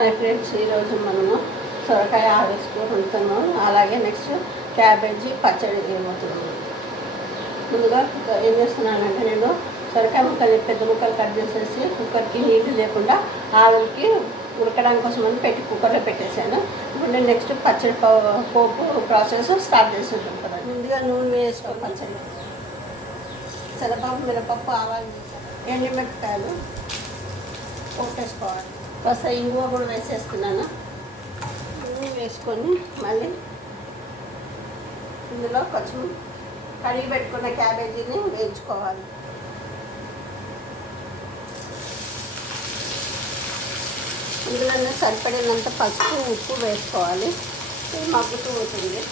Hi friends, ఈరోజు మనము సొరకాయ ఆవేసుకొని వండుతున్నాము. అలాగే నెక్స్ట్ క్యాబేజీ పచ్చడి చేయబోతున్నాము. ముందుగా ఏం చేస్తున్నానంటే నేను సొరకాయ ముక్కలు పెద్ద ముక్కలు కట్ చేసేసి కుక్కర్కి నీళ్ళు లేకుండా ఆవిరికి ఉడకడానికి కోసం అని కుక్కర్లో పెట్టేశాను. ఇప్పుడు నేను నెక్స్ట్ పచ్చడి పోపు ప్రాసెస్ స్టార్ట్ చేసేద్దాం కదా. ముందుగా నూనె వేసుకో పచ్చడి, శనగపప్పు, మినపప్పు, ఆవాలు, ఎండుమిరపకాయలు పోపు వేసుకోవాలి. కాస్త ఇంగువ కూడా వేసేస్తున్నాను. ఇంగువ వేసుకొని మళ్ళీ ఇందులో కొంచెం కడిగి పెట్టుకున్న క్యాబేజీని వేయించుకోవాలి. ఇందులోనే సరిపడినంత పసుపు, ఉప్పు వేసుకోవాలి. ఇది మగ్గుతూ ఉంటుంది.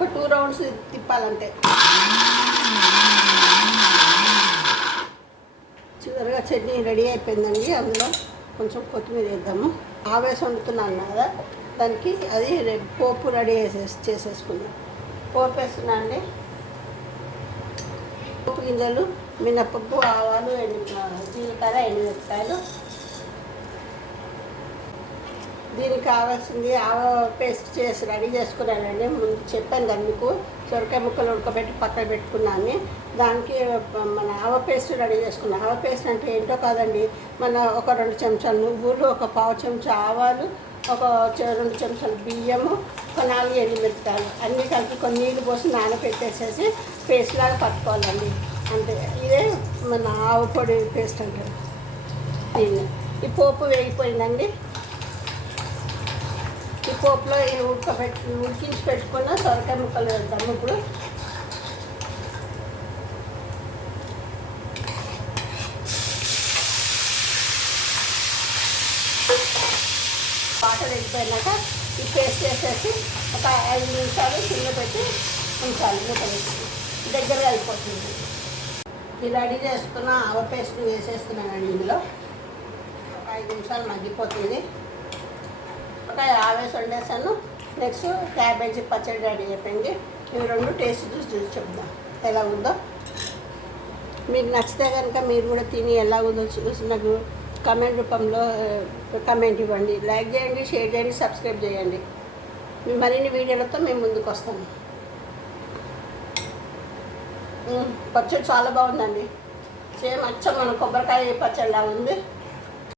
ఒక 2 రౌండ్స్ తిప్పాలంటే. చివరిగా చట్నీ రెడీ అయిపోయిందండి. అందులో కొంచెం కొత్తిమీర వేద్దాము. ఆవేసి వండుతున్నాను కదా, దానికి అది పోపు రెడీ చేసేసుకుందాం. పోపు వేస్తున్నా అండి. పోపు గింజలు, మినపప్పు, ఆవాలు, జీలకర్ర, ఎండుమిరపకాయలు. దీనికి కావాల్సింది ఆవ పేస్ట్ చేసి రెడీ చేసుకున్నానండి. ముందు చెప్పాను కదా మీకు, సొరకాయ ముక్కలు ఉడకబెట్టి పక్కన పెట్టుకున్నాను. దానికి మన ఆవ పేస్ట్ రెడీ చేసుకున్నాను. ఆవ పేస్ట్ అంటే ఏంటో కాదండి, మన ఒక 2 చెంచాలు నువ్వులు, ఒక 1/2 చెంచా ఆవాలు, ఒక 2 చెంచాలు బియ్యము, ఒక 4 ఎండుమిరపకాయలు అన్నీ కలిపి కొన్ని నీళ్ళు పోసి నానబెట్టేసేసి పేస్ట్ లాగా పట్టుకోవాలండి. అంటే ఇదే మన ఆవ పొడి పేస్ట్ అంటారు దీన్ని. ఈ పోపు వేగిపోయిందండి. ఈ పోపులో ఉడికించి పెట్టుకున్న సొరకాయ ముక్కలు వేద్దాము. ఇప్పుడు వాటర్ వెళ్ళిపోయినాక ఈ పేస్ట్ వేసేసి ఒక 5 నిమిషాలు సిమ్లో పెట్టి ఉంచాలి. మూత వేసి దగ్గరగా అయిపోతుంది. ఇది రెడీ చేసుకున్న ఆవ పేస్ట్ వేసేస్తున్నానండి. ఇందులో ఒక 5 నిమిషాలు మగ్గిపోతుంది. ఆవేసి వండేసాను. నెక్స్ట్ క్యాబేజీ పచ్చడి రెడీ అయిపోయింది. ఇవి 2 టేస్ట్ చూసి చెప్దాం ఎలా ఉందో. మీకు నచ్చితే కనుక మీరు కూడా తిని ఎలా ఉందో చూసి నాకు కమెంట్ రూపంలో కమెంట్ ఇవ్వండి. లైక్ చేయండి, షేర్ చేయండి, సబ్స్క్రైబ్ చేయండి. మరిన్ని వీడియోలతో మేము ముందుకు వస్తాము. పచ్చడి చాలా బాగుందండి. సేమ్ అచ్చం మన కొబ్బరికాయ పచ్చడిలా ఉంది.